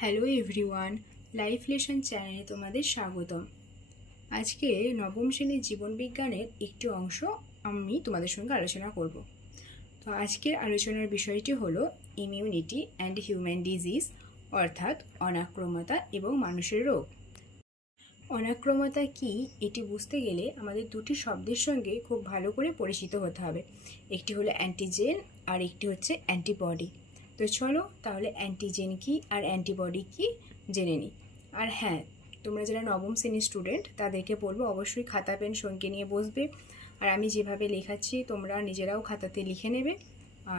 Hello everyone, life lesson চ্যানেলে তোমাদের স্বাগতম। আজকে নবম শ্রেণীর জীবনবিজ্ঞানের একটি অংশ আমি তোমাদের সঙ্গে আলোচনা করব। তো আজকের আলোচনার বিষয়টি হলো ইমিউনিটি অ্যান্ড হিউম্যান ডিজিজ, অর্থাৎ অনাক্রম্যতা এবং মানুষের রোগ। অনাক্রম্যতা কি এটি বুঝতে গেলে আমাদের দুটি শব্দের সঙ্গে খুব ভালো করে পরিচিত হতে হবে। একটি হলো অ্যান্টিজেন আর একটি হচ্ছে অ্যান্টিবডি। তো চলো তাহলে অ্যান্টিজেন কি আর অ্যান্টিবডি কি জেনে নিই। আর হ্যাঁ, তোমরা যারা নবম শ্রেণীর স্টুডেন্ট তাদেরকে বলবো অবশ্যই খাতা পেন সঙ্গে নিয়ে বসবে, আর আমি যেভাবে লেখাচ্ছি তোমরা নিজেরাও খাতাতে লিখে নেবে।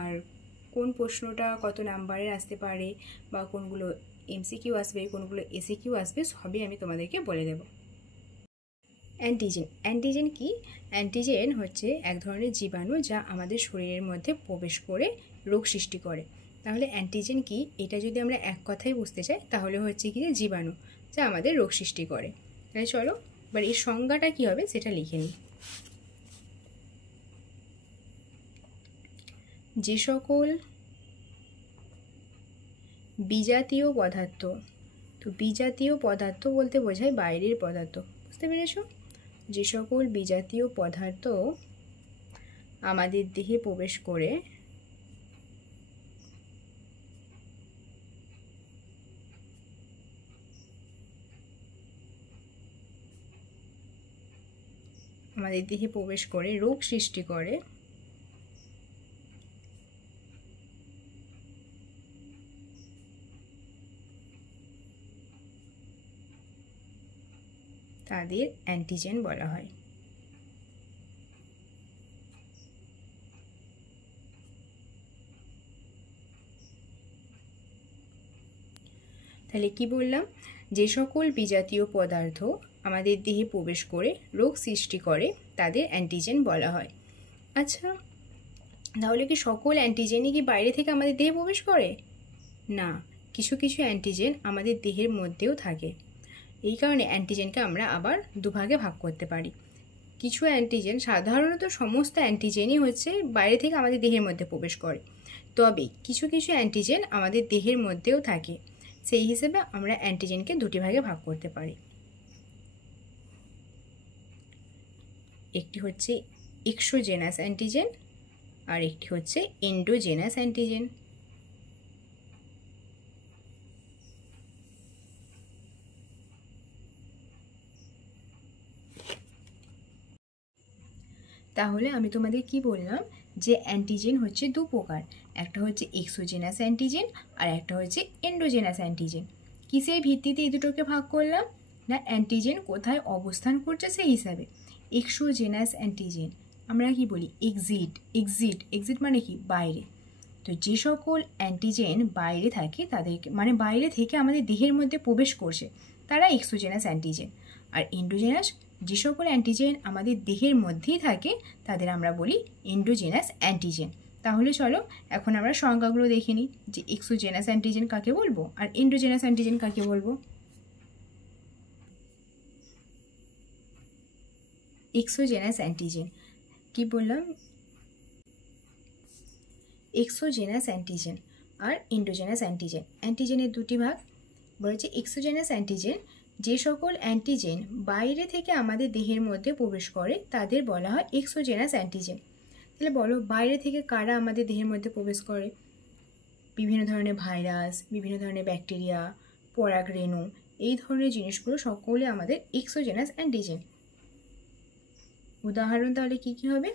আর কোন প্রশ্নটা কত নাম্বারের আসতে পারে বা কোনগুলো এমসিকিউ আসবে কোনগুলো এসিকিউ আসবে সবই আমি তোমাদেরকে বলে দেব। অ্যান্টিজেন কি? অ্যান্টিজেন হচ্ছে এক ধরনের জীবাণু যা আমাদের শরীরের মধ্যে প্রবেশ করে রোগ সৃষ্টি করে। তাহলে অ্যান্টিজেন কি এটা যদি আমরা এক কথায় বুঝতে চাই তাহলে হচ্ছে কি যে জীবাণু যা আমাদের রোগ সৃষ্টি করে। তাহলে চলো এবার এর সংজ্ঞাটা কী হবে সেটা লিখে নিই। যে সকল বিজাতীয় পদার্থ, তো বিজাতীয় পদার্থ বলতে বোঝায় বাইরের পদার্থ, বুঝতে পেরেছো? যে সকল বিজাতীয় পদার্থ আমাদের দেহে প্রবেশ করে রোগ সৃষ্টি করে তাদের অ্যান্টিজেন বলা হয়। তাহলে কি বললাম? যে সকল বিজাতীয় পদার্থ আমাদের দেহে প্রবেশ করে রোগ সৃষ্টি করে তাদের অ্যান্টিজেন বলা হয়। আচ্ছা, তাহলে কি সকল অ্যান্টিজেনই কি বাইরে থেকে আমাদের দেহে প্রবেশ করে? না, কিছু কিছু অ্যান্টিজেন আমাদের দেহের মধ্যেও থাকে। এই কারণে অ্যান্টিজেনকে আমরা আবার দুভাগে ভাগ করতে পারি। কিছু অ্যান্টিজেন, সাধারণত সমস্ত অ্যান্টিজেনই হচ্ছে বাইরে থেকে আমাদের দেহের মধ্যে প্রবেশ করে, তবে কিছু কিছু অ্যান্টিজেন আমাদের দেহের মধ্যেও থাকে। সেই হিসেবে আমরা অ্যান্টিজেনকে দুটি ভাগে ভাগ করতে পারি। একটি হচ্ছে এক্সোজেনাস অ্যান্টিজেন আর একটি হচ্ছে এন্ডোজেনাস অ্যান্টিজেন। তাহলে আমি তোমাদের কি বললাম যে অ্যান্টিজেন হচ্ছে দু প্রকার, একটা হচ্ছে এক্সোজেনাস অ্যান্টিজেন আর একটা হচ্ছে এন্ডোজেনাস অ্যান্টিজেন। কিসের ভিত্তিতে এই দুটোকে ভাগ করলাম? না, অ্যান্টিজেন কোথায় অবস্থান করছে সেই হিসাবে। এক্সোজেনাস অ্যান্টিজেন আমরা কি বলি? এক্সিট মানে কি? বাইরে। তো যে সকল অ্যান্টিজেন বাইরে থাকে তাদেরকে, মানে বাইরে থেকে আমাদের দেহের মধ্যে প্রবেশ করছে, তারা এক্সোজেনাস অ্যান্টিজেন। আর এন্ডোজেনাস, যে সকল অ্যান্টিজেন আমাদের দেহের মধ্যেই থাকে তাদের আমরা বলি এন্ডোজেনাস অ্যান্টিজেন। তাহলে চলো এখন আমরা সংজ্ঞাগুলো দেখে নিই যে এক্সোজেনাস অ্যান্টিজেন কাকে বলবো আর এন্ডোজেনাস অ্যান্টিজেন কাকে বলবো। এক্সোজেনাস অ্যান্টিজেন কি বললাম? এক্সোজেনাস অ্যান্টিজেন আর এন্ডোজেনাস অ্যান্টিজেন। অ্যান্টিজেনের দুটি ভাগ বলেছে। এক্সোজেনাস অ্যান্টিজেন, যে সকল অ্যান্টিজেন বাইরে থেকে আমাদের দেহের মধ্যে প্রবেশ করে তাদের বলা হয় এক্সোজেনাস অ্যান্টিজেন। তাহলে বলো, বাইরে থেকে কারা আমাদের দেহের মধ্যে প্রবেশ করে? বিভিন্ন ধরনের ভাইরাস, বিভিন্ন ধরনের ব্যাকটেরিয়া, পরাগরেণু, এই ধরনের জিনিসগুলো সকলে আমাদের এক্সোজেনাস অ্যান্টিজেন। উদাহরণ তাহলে কি কি হবে?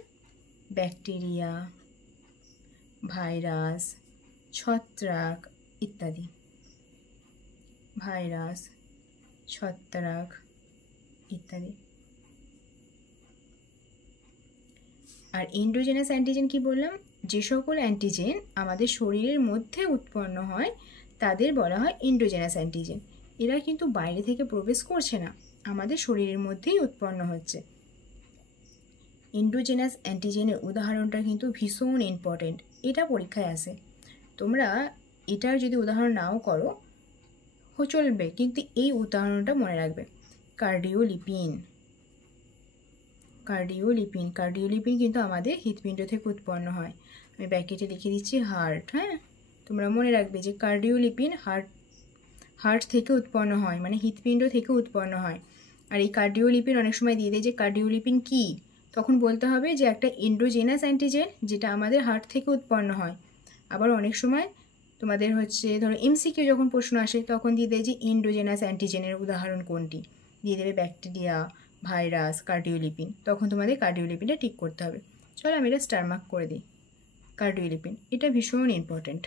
ব্যাকটেরিয়া, ভাইরাস, ছত্রাক ইত্যাদি। ভাইরাস, ছত্রাক ইত্যাদি। আর এন্ডোজেনাস অ্যান্টিজেন কি বললাম? যে সকল অ্যান্টিজেন আমাদের শরীরের মধ্যে উৎপন্ন হয় তাদের বলা হয় এন্ডোজেনাস অ্যান্টিজেন। এরা কিন্তু বাইরে থেকে প্রবেশ করছে না, আমাদের শরীরের মধ্যেই উৎপন্ন হচ্ছে। এন্ডোজেনাস অ্যান্টিজেনের উদাহরণটা কিন্তু ভীষণ ইম্পর্টেন্ট, এটা পরীক্ষায় আসে। তোমরা এটার যদি উদাহরণ নাও করো চলবে, কিন্তু এই উদাহরণটা মনে রাখবে। কার্ডিওলিপিন কিন্তু আমাদের হৃৎপিণ্ড থেকে উৎপন্ন হয়। আমি ব্র্যাকেটে লিখে দিচ্ছি হার্ট। হ্যাঁ, তোমরা মনে রাখবে যে কার্ডিওলিপিন হার্ট থেকে উৎপন্ন হয়, মানে হৃৎপিণ্ড থেকে উৎপন্ন হয়। আর এই কার্ডিওলিপিন অনেক সময় দিয়ে দেয় যে কার্ডিওলিপিন কী, তখন বলতে হবে যে একটা এন্ডোজেনাস অ্যান্টিজেন যেটা আমাদের হার্ট থেকে উৎপন্ন হয়। আবার অনেক সময় তোমাদের হচ্ছে ধরো এমসিকিউ যখন প্রশ্ন আসে তখন দিয়ে দেয় যে এন্ডোজেনাস অ্যান্টিজেনের উদাহরণ কোনটি, দিয়ে দেবে ব্যাকটেরিয়া, ভাইরাস, কার্ডিওলিপিন, তখন তোমাদের কার্ডিওলিপিনটা ঠিক করতে হবে। চলো আমি এটা স্টার মার্ক করে দিই। কার্ডিওলিপিন এটা ভীষণ ইম্পর্ট্যান্ট।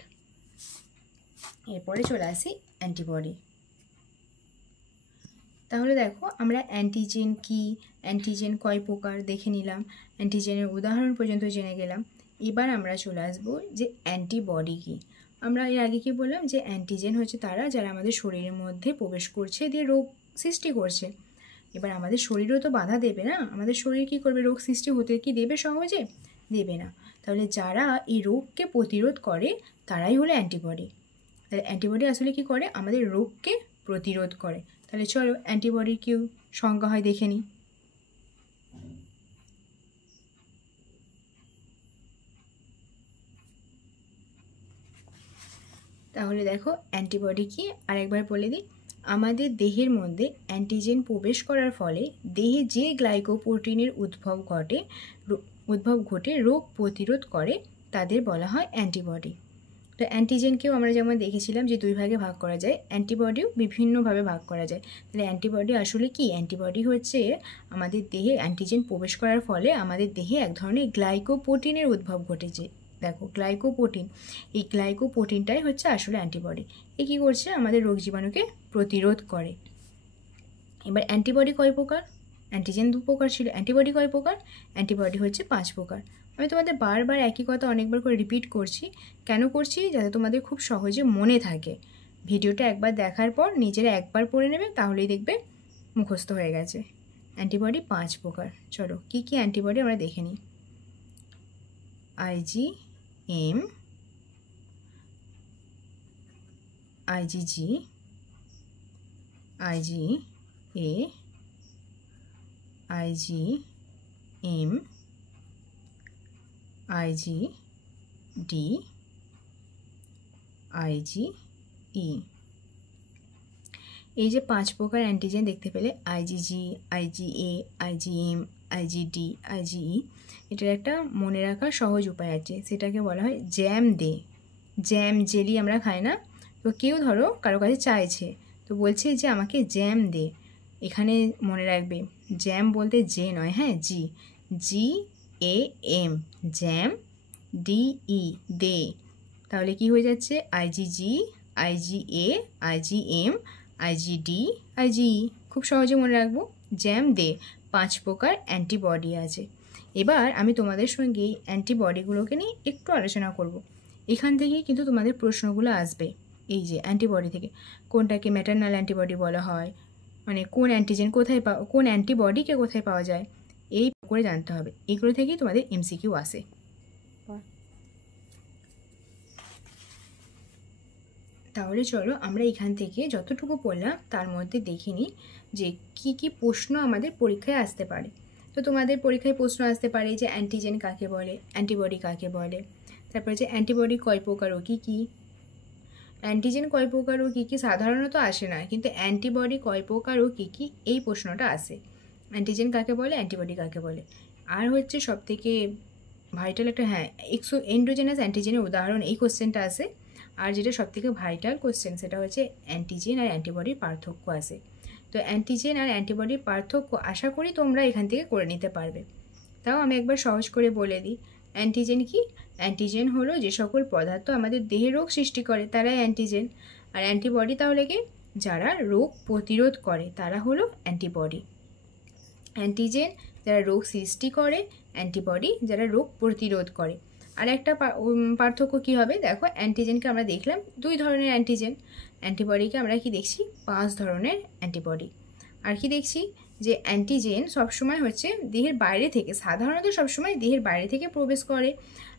এরপরে চলে আসি অ্যান্টিবডি। তাহলে দেখো আমরা অ্যান্টিজেন কি, অ্যান্টিজেন কয় প্রকার দেখে নিলাম, অ্যান্টিজেনের উদাহরণ পর্যন্ত জেনে গেলাম। এবার আমরা চলে আসবো যে অ্যান্টিবডি কী। আমরা এর আগে কি বললাম যে অ্যান্টিজেন হচ্ছে তারা যারা আমাদের শরীরের মধ্যে প্রবেশ করছে, দিয়ে রোগ সৃষ্টি করছে। এবার আমাদের শরীরও তো বাধা দেবে না, আমাদের শরীর কী করবে, রোগ সৃষ্টি হতে কি দেবে সহজে? দেবে না। তাহলে যারা এই রোগকে প্রতিরোধ করে তারাই হলো অ্যান্টিবডি। তাহলে অ্যান্টিবডি আসলে কি করে, আমাদের রোগকে প্রতিরোধ করে। তাহলে চলো অ্যান্টিবডির কি সংজ্ঞা হয় দেখে নিই। তাহলে দেখো অ্যান্টিবডি কি আরেকবার বলে দিই। আমাদের দেহের মধ্যে অ্যান্টিজেন প্রবেশ করার ফলে দেহে যে গ্লাইকোপ্রোটিনের উদ্ভব ঘটে রোগ প্রতিরোধ করে তাদের বলা হয় অ্যান্টিবডি। তো অ্যান্টিজেনকেও আমরা যেমন দেখেছিলাম যে দুই ভাগে ভাগ করা যায়, অ্যান্টিবডিও বিভিন্নভাবে ভাগ করা যায়। তাহলে অ্যান্টিবডি আসলে কি, অ্যান্টিবডি হচ্ছে আমাদের দেহে অ্যান্টিজেন প্রবেশ করার ফলে আমাদের দেহে এক ধরনের গ্লাইকোপ্রোটিনের উদ্ভব ঘটেছে। দেখো গ্লাইকোপ্রোটিন, এই গ্লাইকোপ্রোটিনটাই হচ্ছে আসলে অ্যান্টিবডি। এ কী করছে, আমাদের রোগ জীবাণুকে প্রতিরোধ করে। এবার অ্যান্টিবডি কয় প্রকার? অ্যান্টিজেন 2 প্রকার ছিল, অ্যান্টিবডি কয় প্রকার? অ্যান্টিবডি হচ্ছে 5 প্রকার। আমি তোমাদের বারবার একই কথা অনেকবার করে রিপিট করছি। কেন করছি? যাতে তোমাদের খুব সহজে মনে থাকে। ভিডিওটা একবার দেখার পর নিজেরা একবার পড়ে নেবে, তাহলেই দেখবে মুখস্থ হয়ে গেছে। অ্যান্টিবডি 5 প্রকার। চলো কী কী অ্যান্টিবডি আমরা দেখে নিই। IgM, IgG, IgA, IgM, IgD, IgE। এই যে 5 প্রকার অ্যান্টিজেন দেখতে পেলে, IgG, IgA, IgM, IgD, IgE, এটার একটা মনে রাখার সহজ উপায় আছে, সেটাকে বলা হয় জ্যাম দে। জ্যাম জেলি আমরা খাই না, তো কেউ ধরো কারো কাছে চাইছে, তো বলছে যে আমাকে জ্যাম দে। এখানে মনে রাখবে জ্যাম বলতে যে নয়, হ্যাঁ GAM, জ্যাম, DE দে। তাহলে কি হয়ে যাচ্ছে, IgG, IgA, IgM, IgD, IgE। খুব সহজে মনে রাখবো, জ্যাম দে। 5 প্রকার অ্যান্টিবডি আছে। এবার আমি তোমাদের সঙ্গে এই অ্যান্টিবডিগুলোকে নিয়ে একটু আলোচনা করব। এখান থেকেই কিন্তু তোমাদের প্রশ্নগুলো আসবে, এই যে অ্যান্টিবডি থেকে কোনটাকে ম্যাটারনাল অ্যান্টিবডি বলা হয়, মানে কোন অ্যান্টিজেন কোথায় কোন অ্যান্টিবডিকে কোথায় পাওয়া যায়, এই করে জানতে হবে। এগুলো থেকেই তোমাদের MCQ আসে। তাহলে চলো আমরা এখান থেকে যতটুকু পড়লাম তার মধ্যে দেখে নিই যে কি কি প্রশ্ন আমাদের পরীক্ষায় আসতে পারে। তো তোমাদের পরীক্ষায় প্রশ্ন আসতে পারে যে অ্যান্টিজেন কাকে বলে, অ্যান্টিবডি কাকে বলে, তারপরে যে অ্যান্টিবডি কয় প্রকার ও কী কী, অ্যান্টিজেন কয় প্রকার ও কী কী সাধারণত আসে না, কিন্তু অ্যান্টিবডি কয় প্রকার ও কী কী এই প্রশ্নটা আসে। অ্যান্টিজেন কাকে বলে, অ্যান্টিবডি কাকে বলে। আর হচ্ছে সবথেকে ভাইটাল একটা, হ্যাঁ এন্ডোজেনাস অ্যান্টিজেনের উদাহরণ, এই কোশ্চেনটা আসে। আর যেটা সবথেকে ভাইটাল কোশ্চেন সেটা হচ্ছে অ্যান্টিজেন আর অ্যান্টিবডির পার্থক্য আসে। তো অ্যান্টিজেন আর অ্যান্টিবডির পার্থক্য আশা করি তোমরা এখান থেকে করে নিতে পারবে। তাও আমি একবার সহজ করে বলে দিই, অ্যান্টিজেন কি? অ্যান্টিজেন হলো যে সকল পদার্থ আমাদের দেহে রোগ সৃষ্টি করে তারাই অ্যান্টিজেন। আর অ্যান্টিবডি তাহলে কি? যারা রোগ প্রতিরোধ করে তারা হলো অ্যান্টিবডি। অ্যান্টিজেন যারা রোগ সৃষ্টি করে, অ্যান্টিবডি যারা রোগ প্রতিরোধ করে। আর একটা পার্থক্য কী হবে, দেখো অ্যান্টিজেনকে আমরা দেখলাম 2 ধরনের অ্যান্টিজেন, অ্যান্টিবডিকে আমরা কি দেখছি 5 ধরনের অ্যান্টিবডি। আর কি দেখছি যে অ্যান্টিজেন সবসময় হচ্ছে দেহের বাইরে থেকে, সাধারণত সবসময় দেহের বাইরে থেকে প্রবেশ করে,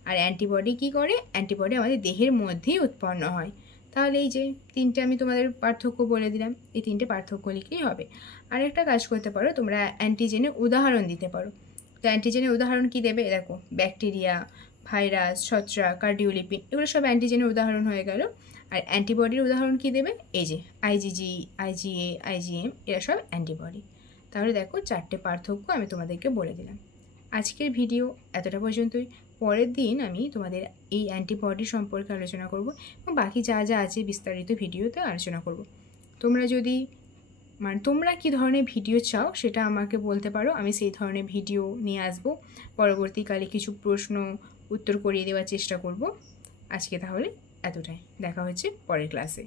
আর অ্যান্টিবডি কি করে, অ্যান্টিবডি আমাদের দেহের মধ্যেই উৎপন্ন হয়। তাহলে এই যে 3টে আমি তোমাদের পার্থক্য বলে দিলাম, এই 3টে পার্থক্য লিখলেই হবে। আর একটা কাজ করতে পারো, তোমরা অ্যান্টিজেনের উদাহরণ দিতে পারো। তো অ্যান্টিজেনের উদাহরণ কি দেবে, দেখো ব্যাকটেরিয়া, ভাইরাস, ছত্রাক, কার্ডিওলিপিন, এগুলো সব অ্যান্টিজেনের উদাহরণ হয়ে গেল। আর অ্যান্টিবডির উদাহরণ কী দেবে? এই যে আইজিজি, আইজিএ, আইজিএম, এরা সব অ্যান্টিবডি। তাহলে দেখো 4টে পার্থক্য আমি তোমাদেরকে বলে দিলাম। আজকের ভিডিও এতটা পর্যন্তই। পরের দিন আমি তোমাদের এই অ্যান্টিবডি সম্পর্কে আলোচনা করব এবং বাকি যা যা আছে বিস্তারিত ভিডিওতে আলোচনা করব। তোমরা যদি তোমরা কী ধরনের ভিডিও চাও সেটা আমাকে বলতে পারো, আমি সেই ধরনের ভিডিও নিয়ে আসবো। পরবর্তীকালে কিছু প্রশ্ন উত্তর করিয়ে দেওয়ার চেষ্টা করব। আজকে তাহলে এতটাই, দেখা হচ্ছে পরের ক্লাসে।